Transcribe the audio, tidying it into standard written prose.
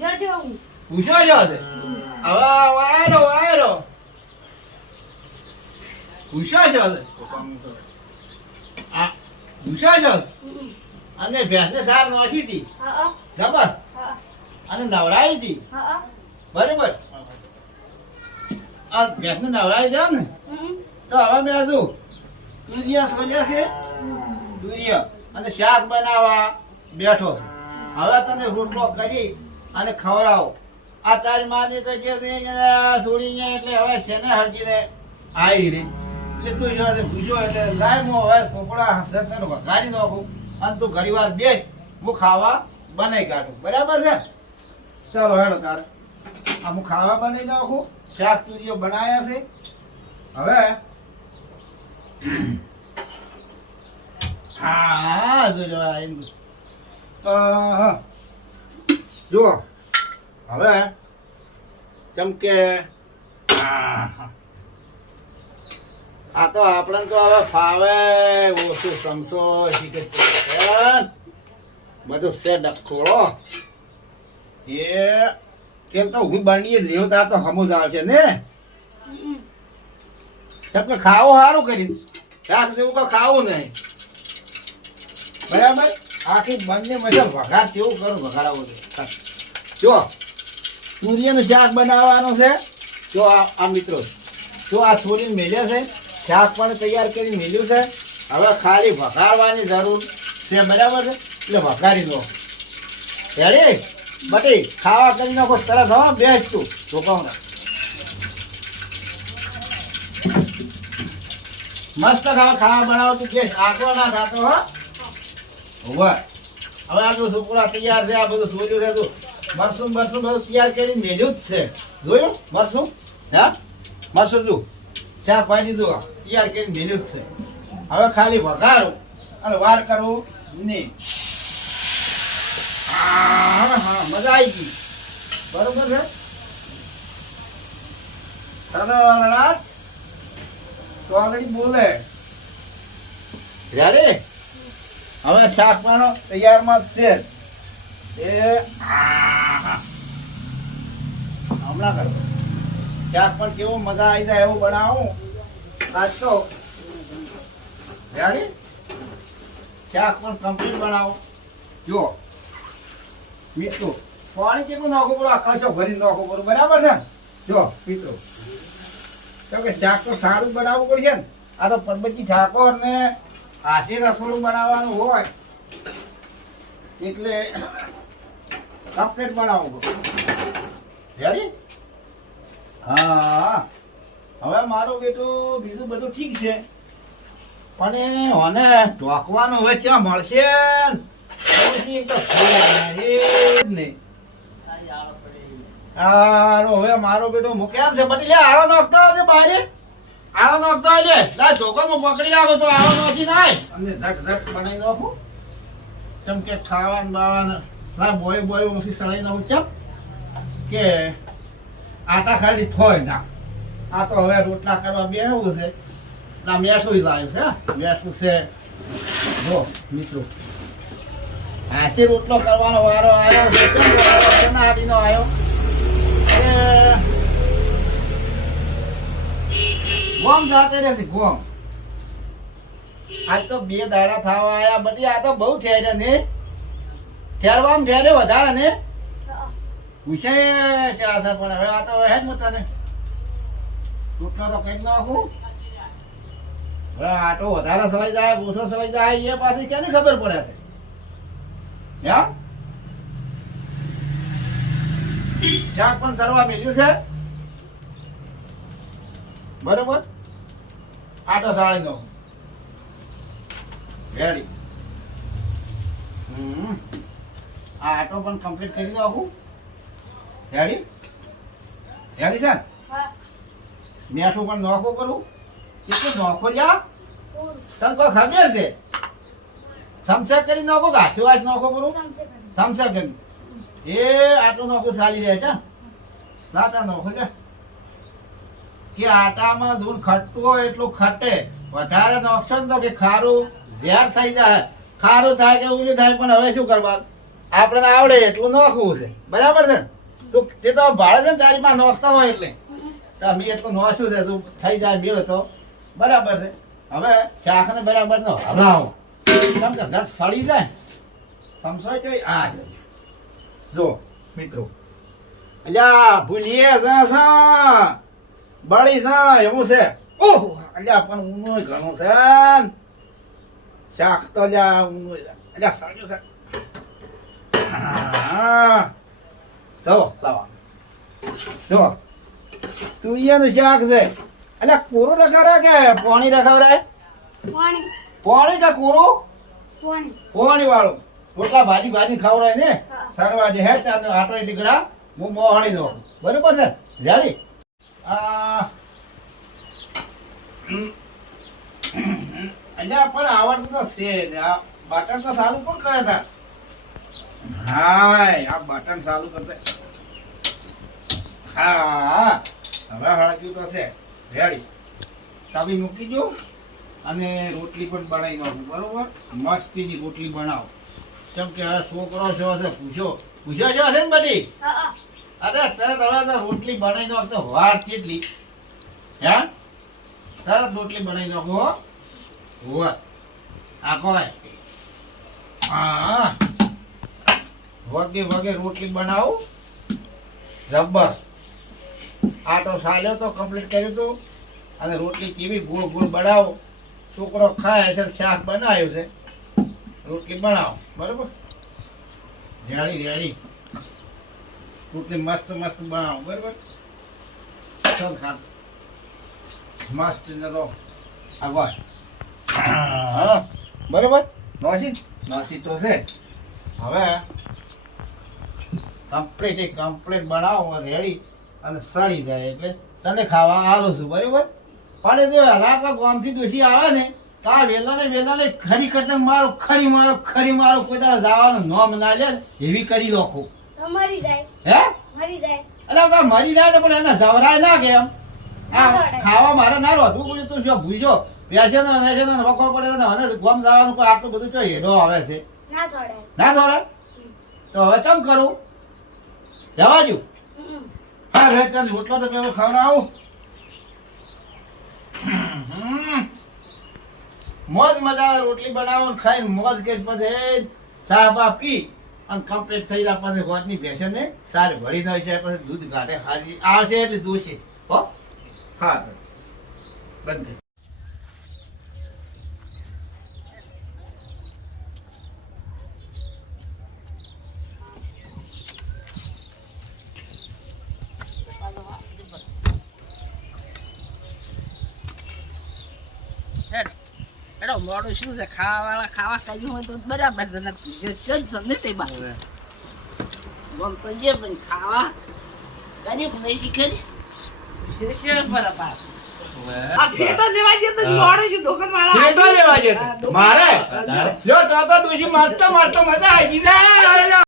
પૂછો છો હું. પૂછો છો છે હવે વાયરો પૂછો છો છે આ પૂછો છો અને ભેંસને સાર નોખી હતી હા જબર હા અને નવડાવી હતી હા બરોબર આ ભેંસને નવડાવી દે ને તો હવે મેં હજુ તુરિયા સોલ્યા છે તુરિયા અને શાક બનાવવા બેઠો હવે તને રોટલો કરી અને ખવડાવો આ તારી માની તો કે છોડીને એટલે હવે છે ને હરજીને આવી રહી એટલે તું જો પૂછો એટલે લાય હું હવે સોપડા હસરતને વઘારી નાખું અને તું ઘણી વાર બેસ હું ખાવા બનાવી કાઢું બરાબર છે ચાલો હેડો તારે આ હું ખાવા બનાવી નાખું શાક તુરીઓ બનાવ્યા છે હવે હા જોજો જુઓ હવે કેમ કે આ તો આપણે તો હવે ફાવે ઓછું સમસો શીખે બધું છે ડખોળો એ કેમ તો ઉભી બની જ રહ્યું તાર તો હમું જ આવશે ને તમે ખાવું સારું કરી શાક જેવું તો ખાવું નહીં બરાબર આખી બંને મજા વઘાર કેવું કરું વઘારાવું છે જો તુરિયાનું શાક બનાવવાનું છે જો આ મિત્રો જો આ છોડીને મેલ્યા છે શાક પણ તૈયાર કરીને મેલ્યું છે હવે ખાલી વઘારવાની જરૂર છે બરાબર છે એટલે વઘારી દો રેડી બટી ખાવા કરી નાખો તરત હા બેસ તું છોકરાઓને મસ્ત ખાવા બનાવો તું કે આખો ના ખાતો હા હવે આ તો છોકરા તૈયાર છે આ બધું સોલ્યું છે તું મરસું બધું તૈયાર કરીને મેલ્યું જ છે જોયું મરસું હા મરસું તું શાક ભાઈ દીધું તૈયાર કરીને મેલ્યું જ છે હવે ખાલી વઘારું અને વાર કરવું નહીં હા મજા આવી ગઈ બરોબર છે તો આગળ બોલે રેડી હવે શાક પાનો તૈયારમાં છે એ હમણાં કરો શાક પણ કેવું મજા આવી જાય એવું બનાવું આજ તો રેડી શાક પણ કમ્પ્લીટ બનાવો જો મીઠું પાણી કેટલું નાખવું પડે આખા ભરી નાખવું પડે બરાબર છે ને જો મીઠું કેમ કે શાક તો સારું બનાવવું પડશે ને આ તો પરબતજી ઠાકોર ને હાથે રસોડું બનાવવાનું હોય એટલે કમ્પ્લીટ બનાવવું પડે રેડી હા હવે મારું બેટું બીજું બધું ઠીક છે પણ મને ઢોકવાનું હવે ક્યાં મળશે હવે મારો બેટો કેમ છે બટી લે આવો નાખતો આવજે બારે આવો નાખતો આવજે લા ધોકામાં પકડી રાખો તો આવો નાખી નાય અને ઝટ બનાવી નાખું કેમ કે ખાવાનું બાવાનું લા બોય ઊંચી સડાઈ નાખું કેમ કે આટા ખાલી થોય ના આ તો હવે રોટલા કરવા બેહવું છે ના મેઠું લાવ્યું છે મેઠું છે જો મિત્રો હાથી રોટલો કરવાનો વારો આવ્યો છે કેમ હાથીનો આવ્યો ગોમ જાતે રહેશે ગોમ આજ તો 2 દાડા થવા આવ્યા બધી આ તો બહુ ઠેરે ને ઠેરવામાં ઠેરે વધારે ને પૂછે છે આશા પણ હવે આ તો હે જ હું તને રોટલો તો કરી નાખું હવે આટો વધારે સળાઈ જાય ઓછો સળાઈ જાય એ પાછી ક્યાંની ખબર પડે છે શાક પણ સરવા મેલ્યું છે બરોબર આટો સાળી નો રેડી આ આટો પણ કમ્પ્લીટ કરી નાખું રેડી રેડી છે મેઠું પણ નોખું કરું કેટલું નોખો લ્યા તને કોઈ ખબર છે સમસા કરી નાખો ગાંઠી વાત નાખો કરું સમસા કરી એ આટલું નોખું ચાલી રહે છે લાતા નોખો છે કે આટામાં દૂધ ખટતું હોય એટલું ખટે વધારે નોખશો ને તો કે ખારું ઝેર થઈ જાય ખારું થાય કે ઉલી થાય પણ હવે શું કરવા આપણને આવડે એટલું નોખવું છે બરાબર છે ને? તો તે તો ભાડે છે ને તારી પાસે નોખતા હોય એટલે તો અમે એટલું નોખ્યું છે તું થઈ જાય મેળો તો બરાબર છે. હવે શાકને બરાબર નો હલાવો કેમ કે ઝટ સડી જાય સમસાય તો આ છે. જો મિત્રો અલ્યા ભૂલીએ બળી એવું છે. ઓહ અલ્યા પણ ઊનું ઘણું છે શાક તો અલ્યા ઊનું અલ્યા સડ્યું છે. જો જો તુરિયાનું શાક છે. અલ્યા કોરું રખાવરે કે પાણી રખાવરે? પાણી કે કોરું? પાણી વાળું રોટલા ભાજી ભાજી ખવડાય ને સરવા જે હે ત્યાં આટો લીકડા હું મોહણી દઉં બરોબર છે જાણી. અલ્યા પણ આવડતું તો છે આ બટન તો સારું પણ કરે તા. હા આ બટન સારું કરશે. હા હવે હળગ્યું તો છે રેડી. તવી મૂકી દો અને રોટલી પણ બનાવી નાખું બરોબર. મસ્તીની રોટલી બનાવો કેમ કે આ છોકરો છે પૂછ્યો છે ને બધી. અરે તરત હવે તો રોટલી બનાવી નાખતો વાર કેટલી હે તરત રોટલી બનાવી નાખો હો આખો હા વગે રોટલી બનાવું જબ્બર. આટો સાલ્યો તો કમ્પ્લીટ કર્યું હતું અને રોટલી કેવી ગોળ ગોળ બનાવો. છોકરો ખાય છે શાક બનાવ્યું છે રોટલી બનાવો બરાબર. રેડી રોટલી મસ્ત બનાવો બરાબર. ચાલ ખા મસ્ત લો આગળ બરાબર. નોસી તો છે હવે કમ્પ્લીટ બનાવો રેડી અને સડી જાય એટલે તને ખાવા આવું છું બરાબર. પણ જો હલાકા ગામથી ડોસી આવે ને તો આ વેલાને ખરી કતંગ મારો ખરી મારો કોઈ તારા જવાનું નોમ ના લે એવી કરી નાખું. મરી જાય હે મરી જાય એટલે મરી જાય તો પણ એને જવરાય ના કેમ? આ ખાવા મારે ના રોધવું પડે તું શું ભૂજો બેસે ને વખો પડે ને અને ગોમ જવાનું કોઈ આટલું બધું ચો હેડો આવે છે ના છોડે તો હવે કેમ કરું જવા દઉં? હા રે તને રોટલો તો પેલો ખવડાવું. મોજ મજા રોટલી બનાવો ખાઈને મોજ કરી પછી સાબા પી અને કમ્પ્લીટ થઈ જાય પછી ગોટની ભેંસે ને સારી ભળી ના છે પછી દૂધ કાઢે હારી આવશે એટલે દોષી હો. હા બંધ એડો મોડું શું છે ખાવા વાળા ખાવા કાઢ્યું હોય તો બરાબર છે ને સમજે ટેબા બોલ તો જે પણ ખાવા કાજે પણ શીખરી શેર પર પાસ આ ફેટો જેવા જે તો મોડું શું દુકાન વાળા ફેટો લેવા છે મારે લ્યો તો ડોશી મારતો મજા આવી જાય.